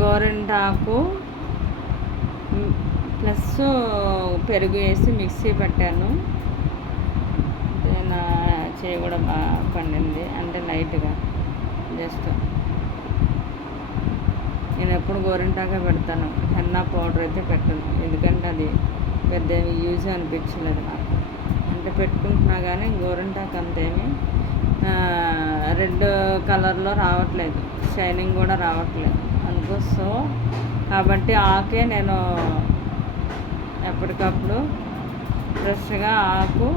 గోరింటాకు ప్లస్ పెరుగు వేసి మిక్సీ పెట్టాను. నా చేయి కూడా బాగా పండింది అంటే లైట్గా జస్ట్. నేను ఎప్పుడు గోరింటాకే పెడతాను హెన్నా పౌడర్ అయితే పెట్టను ఎందుకంటే అది పెద్ద యూజ్ అనిపించలేదు నాకు. అంటే పెట్టుకుంటున్నా కానీ గోరింటాకు అంతేమి రెడ్ కలర్లో రావట్లేదు షైనింగ్ కూడా రావట్లేదు. అందుకో సో కాబట్టి ఆకే నేను ఎప్పటికప్పుడు ఫ్రెష్గా ఆకు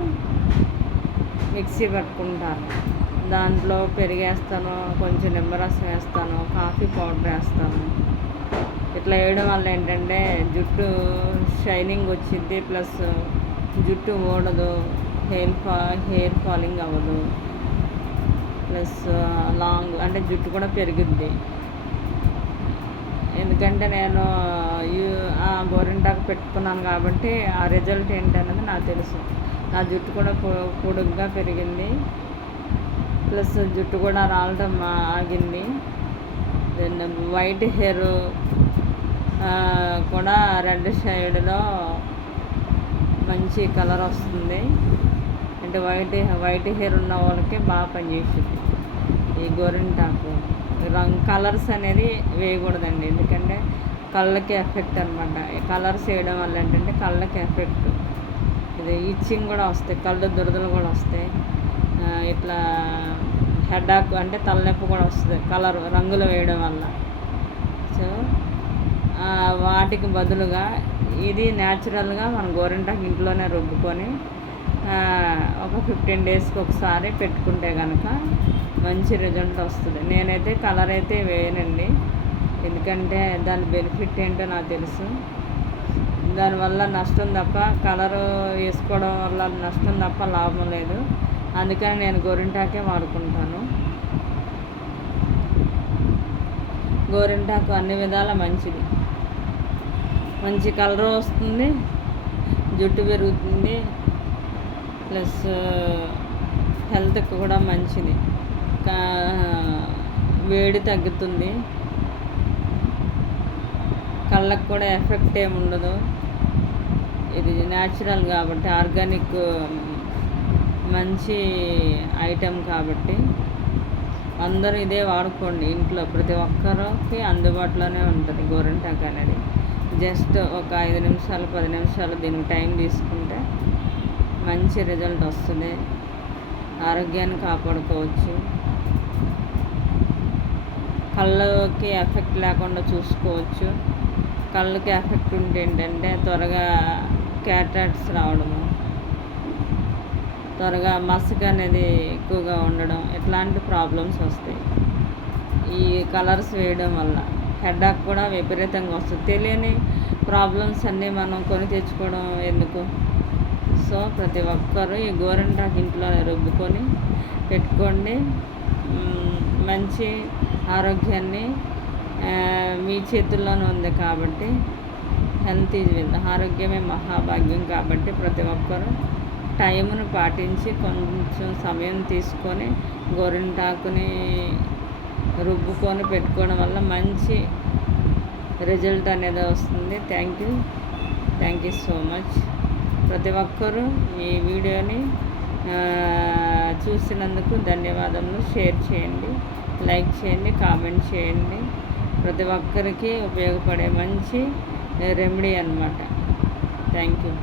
మిక్సీ పెట్టుకుంటాను. దాంట్లో పెరిగేస్తాను కొంచెం నిమ్మరసం వేస్తాను కాఫీ పౌడర్ వేస్తాను. ఇట్లా వేయడం వల్ల ఏంటంటే జుట్టు షైనింగ్ వచ్చింది ప్లస్ జుట్టు ఓడదు హెయిర్ ఫా హెయిర్ ఫాలింగ్ అవ్వదు. ప్లస్ లాంగ్ అంటే జుట్టు కూడా పెరుగుద్ది. ఎందుకంటే నేను ఆ గోరింటాకు పెట్టుకున్నాను కాబట్టి ఆ రిజల్ట్ ఏంటన్నది నాకు తెలుసు. నా జుట్టు కూడా పొడుగ్గా పెరిగింది. ప్లస్ జుట్టు కూడా రాలడం ఆగింది. దెన్ వైట్ హెయిర్ కూడా రెడ్ షేడ్లో మంచి కలర్ వస్తుంది. అంటే వైట్ వైట్ హెయిర్ ఉన్న వాళ్ళకి బాగా పనిచేసింది ఈ గోరింటాకు రంగ్ కలర్స్ అనేది వేయకూడదండి. ఎందుకంటే కళ్ళకి ఎఫెక్ట్ అనమాట కలర్స్ వేయడం వల్ల ఏంటంటే కళ్ళకి ఎఫెక్ట్ ఇది ఇచ్చింగ్ కూడా వస్తాయి కళ్ళు దురదలు కూడా వస్తాయి. ఇట్లా హెడాక్ అంటే తలనొప్పి కూడా వస్తుంది కలర్ రంగులు వేయడం వల్ల. సో వాటికి బదులుగా ఇది న్యాచురల్గా మన గోరింటాకు ఇంట్లోనే రుబ్బుకొని ఒక ఫిఫ్టీన్ డేస్కి ఒకసారి పెట్టుకుంటే కనుక మంచి రిజల్ట్ వస్తుంది. నేనైతే కలర్ అయితే వేయనండి. ఎందుకంటే దాని బెనిఫిట్ ఏంటో నాకు తెలుసు. దానివల్ల నష్టం తప్ప కలర్ వేసుకోవడం వల్ల నష్టం తప్ప లాభం లేదు. అందుకని నేను గోరింటాకే వాడుకుంటాను. గోరింటాకు అన్ని విధాల మంచిది. మంచి కలర్ వస్తుంది. జుట్టు పెరుగుతుంది. ప్లస్ హెల్త్కి కూడా మంచిది. వేడి తగ్గుతుంది. కళ్ళకు కూడా ఎఫెక్ట్ ఏమి ఉండదు. ఇది న్యాచురల్ కాబట్టి ఆర్గానిక్ మంచి ఐటెం కాబట్టి. అందరూ ఇదే వాడుకోండి ఇంట్లో. ప్రతి ఒక్కరికి అందుబాటులోనే ఉంటుంది గోరింటాకు అనేది. జస్ట్ ఒక ఐదు నిమిషాలు పది నిమిషాలు దీనికి టైం తీసుకుంటే మంచి రిజల్ట్ వస్తుంది. ఆరోగ్యాన్ని కాపాడుకోవచ్చు. కళ్ళకి ఎఫెక్ట్ లేకుండా చూసుకోవచ్చు. కళ్ళకి ఎఫెక్ట్ ఉంటే ఏంటంటే త్వరగా క్యాటరాక్ట్స్ రావడము. త్వరగా మసక అనేది ఎక్కువగా ఉండడం ఇట్లాంటి ప్రాబ్లమ్స్ వస్తాయి. ఈ కలర్స్ వేయడం వల్ల హెడ్డాక్ కూడా విపరీతంగా వస్తుంది. తెలియని ప్రాబ్లమ్స్ అన్నీ మనం కొని తెచ్చుకోవడం ఎందుకు? సో ప్రతి ఒక్కరు ఈ గోరింటాకు ఇంట్లో రుబ్బుకొని పెట్టుకోండి. మంచి ఆరోగ్యాన్ని మీ చేతుల్లోనే ఉంది కాబట్టి హెల్త్ ఈజ్ విత్ ఆరోగ్యమే మహాభాగ్యం కాబట్టి ప్రతి ఒక్కరూ టైంను పాటించి కొంచెం సమయం తీసుకొని గోరింటాకుని రుబ్బుకొని పెట్టుకోవడం వల్ల మంచి రిజల్ట్ అనేది వస్తుంది. Thank you. Thank you so much. ప్రతి ఒక్కరూ ఈ వీడియోని చూసినందుకు ధన్యవాదములు. షేర్ చేయండి లైక్ చేయండి కామెంట్ చేయండి. ప్రతి ఒక్కరికి ఉపయోగపడే మంచి రెమెడీ అనమాట థ్యాంక్ యూ.